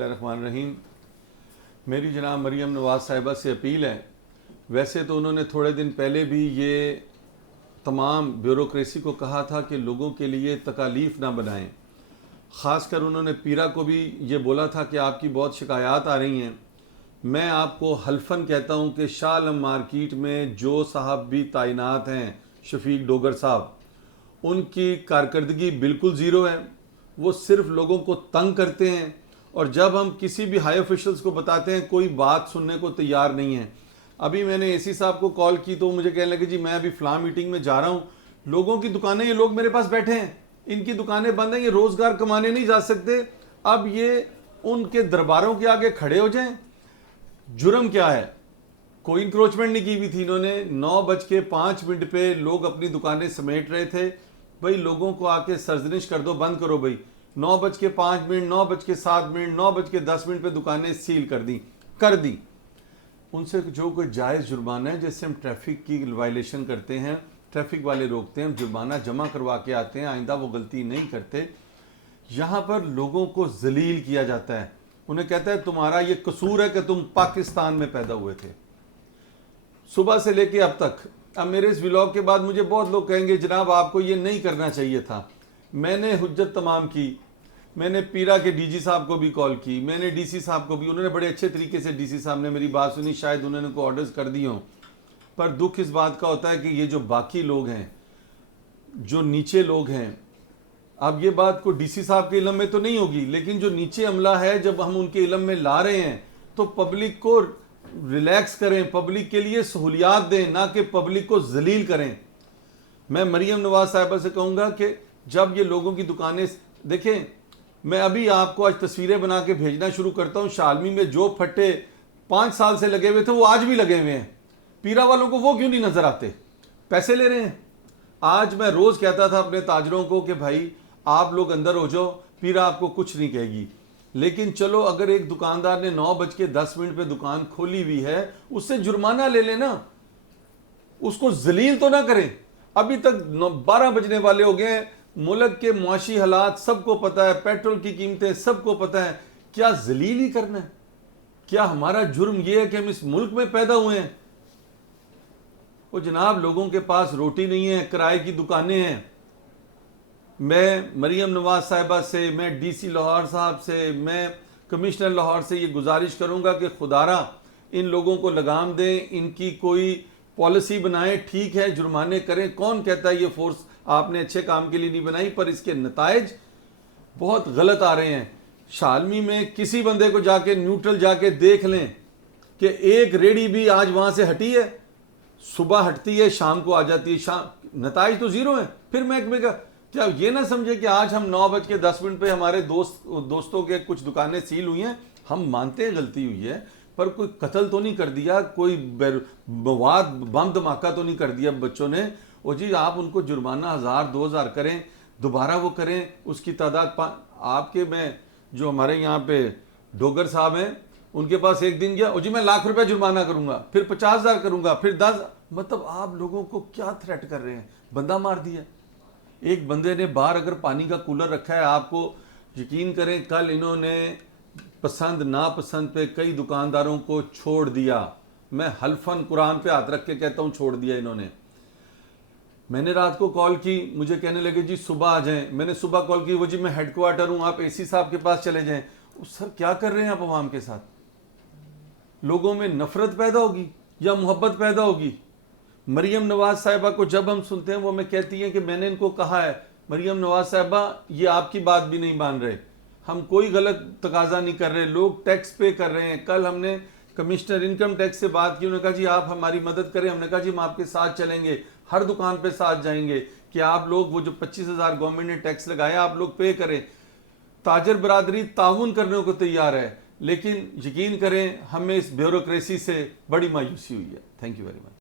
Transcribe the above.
रहीम। मेरी जनाब मरियम नवाज़ साहिबा से अपील है। वैसे तो उन्होंने थोड़े दिन पहले भी ये तमाम ब्यूरोक्रेसी को कहा था कि लोगों के लिए तकालीफ ना बनाएं। ख़ासकर उन्होंने पीरा को भी ये बोला था कि आपकी बहुत शिकायत आ रही हैं। मैं आपको हल्फन कहता हूँ कि शाह आलम मार्केट में जो साहब भी तैनात हैं, शफीक डोगर साहब, उनकी कारकर्दगी बिल्कुल ज़ीरो है। वो सिर्फ लोगों को तंग करते हैं और जब हम किसी भी हाई ऑफिशल्स को बताते हैं कोई बात सुनने को तैयार नहीं है। अभी मैंने एसी साहब को कॉल की तो मुझे कहने लगे जी मैं अभी फ़लाँ मीटिंग में जा रहा हूँ। लोगों की दुकानें, ये लोग मेरे पास बैठे हैं, इनकी दुकानें बंद हैं, ये रोज़गार कमाने नहीं जा सकते। अब ये उनके दरबारों के आगे खड़े हो जाएं। जुर्म क्या है? कोई इंक्रोचमेंट नहीं की हुई थी। इन्होंने 9:05 पे लोग अपनी दुकानें समेट रहे थे। भाई लोगों को आके सर्जनिश कर दो, बंद करो भाई। 9:05, 9:07, 9:10 पे दुकानें सील कर दी। उनसे जो कोई जायज़ जुर्माना है, जैसे हम ट्रैफिक की वायलेशन करते हैं, ट्रैफिक वाले रोकते हैं, हम जुर्माना जमा करवा के आते हैं, आइंदा वो गलती नहीं करते। यहाँ पर लोगों को जलील किया जाता है। उन्हें कहता है तुम्हारा ये कसूर है कि तुम पाकिस्तान में पैदा हुए थे। सुबह से लेके अब तक, अब मेरे इस व्लॉग के बाद मुझे बहुत लोग कहेंगे जनाब आपको ये नहीं करना चाहिए था। मैंने हुज्जत तमाम की, मैंने पीरा के डीजी साहब को भी कॉल की, मैंने डीसी साहब को भी, उन्होंने बड़े अच्छे तरीके से, डीसी साहब ने मेरी बात सुनी, शायद उन्होंने को ऑर्डर्स कर दिए हों। पर दुख इस बात का होता है कि ये जो बाकी लोग हैं, जो नीचे लोग हैं, अब ये बात को डीसी साहब के इलम में तो नहीं होगी, लेकिन जो नीचे अमला है जब हम उनके इलम में ला रहे हैं तो पब्लिक को रिलैक्स करें, पब्लिक के लिए सहूलियात दें, ना कि पब्लिक को जलील करें। मैं मरियम नवाज साहिबा से कहूँगा कि जब ये लोगों की दुकानें देखें, मैं अभी आपको आज तस्वीरें बना के भेजना शुरू करता हूँ। शालमी में जो फट्टे 5 साल से लगे हुए थे वो आज भी लगे हुए हैं। पीरा वालों को वो क्यों नहीं नजर आते? पैसे ले रहे हैं। आज मैं रोज कहता था अपने ताजरों को कि भाई आप लोग अंदर हो जाओ, पीरा आपको कुछ नहीं कहेगी। लेकिन चलो अगर एक दुकानदार ने 9:10 पे दुकान खोली हुई है, उससे जुर्माना ले लेना, उसको जलील तो ना करें। अभी तक 12 बजने वाले हो गए हैं। मुल्क के मुआशी हालात सबको पता है, पेट्रोल की कीमतें सबको पता है। क्या जलील ही करना है? क्या हमारा जुर्म यह है कि हम इस मुल्क में पैदा हुए हैं? वो जनाब लोगों के पास रोटी नहीं है, किराए की दुकानें हैं। मैं मरियम नवाज साहिबा से, मैं डीसी लाहौर साहब से, मैं कमिश्नर लाहौर से ये गुजारिश करूंगा कि खुदारा इन लोगों को लगाम दें, इनकी कोई पॉलिसी बनाएं। ठीक है जुर्माने करें, कौन कहता है ये फोर्स आपने अच्छे काम के लिए नहीं बनाई, पर इसके नताइज बहुत गलत आ रहे हैं। शालमी में किसी बंदे को जाके न्यूट्रल जाके देख लें कि एक रेडी भी आज वहां से हटी है। सुबह हटती है, शाम को आ जाती है, शाम नताइज तो जीरो है। फिर महकमे का क्या ये ना समझे कि आज हम 9:10 पे हमारे दोस्तों के कुछ दुकानें सील हुई हैं, हम मानते हैं गलती हुई है, पर कोई कत्ल तो नहीं कर दिया, कोई मवाद बम धमाका तो नहीं कर दिया बच्चों ने। और जी आप उनको जुर्माना 1000-2000 करें, दोबारा वो करें, उसकी तादाद आपके में जो हमारे यहाँ पे डोगर साहब हैं, उनके पास एक दिन गया, और जी मैं ₹1,00,000 जुर्माना करूंगा, फिर 50,000 करूंगा, फिर 10। मतलब आप लोगों को क्या थ्रेट कर रहे हैं? बंदा मार दिया। एक बंदे ने बाहर अगर पानी का कूलर रखा है, आपको यकीन करें कल इन्होंने पसंद नापसंद पे कई दुकानदारों को छोड़ दिया। मैं हल्फन कुरान पे हाथ रख के कहता हूं छोड़ दिया इन्होंने। मैंने रात को कॉल की, मुझे कहने लगे जी सुबह आ जाएं। मैंने सुबह कॉल की, वो जी मैं हेडक्वार्टर हूं, आप एसी साहब के पास चले जाएं। सर क्या कर रहे हैं आप अवाम के साथ? लोगों में नफरत पैदा होगी या मोहब्बत पैदा होगी? मरियम नवाज साहिबा को जब हम सुनते हैं वो हमें कहती हैं कि मैंने इनको कहा है, मरियम नवाज साहिबा ये आपकी बात भी नहीं मान रहे, हम कोई गलत तकाजा नहीं कर रहे, लोग टैक्स पे कर रहे हैं। कल हमने कमिश्नर इनकम टैक्स से बात की, उन्होंने कहा जी आप हमारी मदद करें। हमने कहा जी हम आपके साथ चलेंगे, हर दुकान पे साथ जाएंगे कि आप लोग वो जो 25,000 गवर्नमेंट ने टैक्स लगाया आप लोग पे करें। ताजर बरादरी ताउन करने को तैयार है, लेकिन यकीन करें हमें इस ब्यूरोक्रेसी से बड़ी मायूसी हुई है। Thank you very much.